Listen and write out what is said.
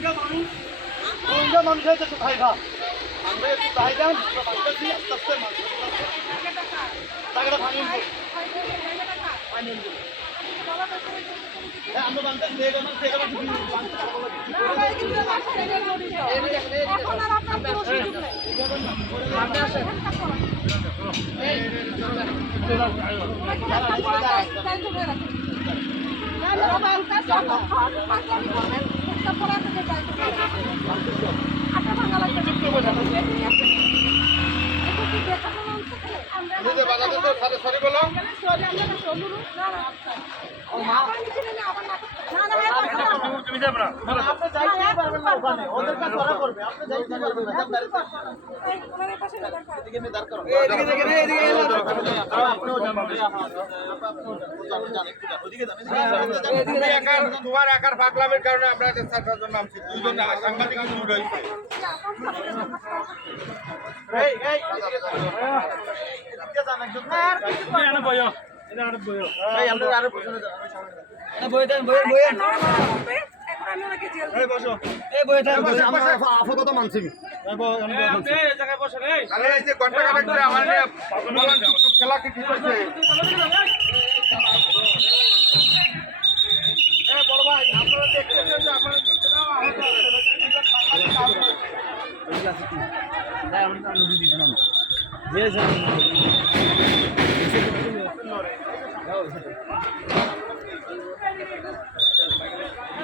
রোহিঙ্গা মানুষ হয়েছে তো ভাই ভাই আমরা একটু ভাই যান বাংলাদেশি আস্তে আস্তে মানুষ টাকাটা ভাঙিয়ে আমরা বাংলাদেশ দিয়ে গেলাম থেকে তোমার একার পাগলামের কারণে আমরা জন্য নামছি দুইজন সাংবাদিক রয়েছে আফগত মানছি ঘন্টা কাটা করে আমার খেলা কি ঠিক হয়েছে বড় ভাই আপনারা দেখতেছেন যে আপনারা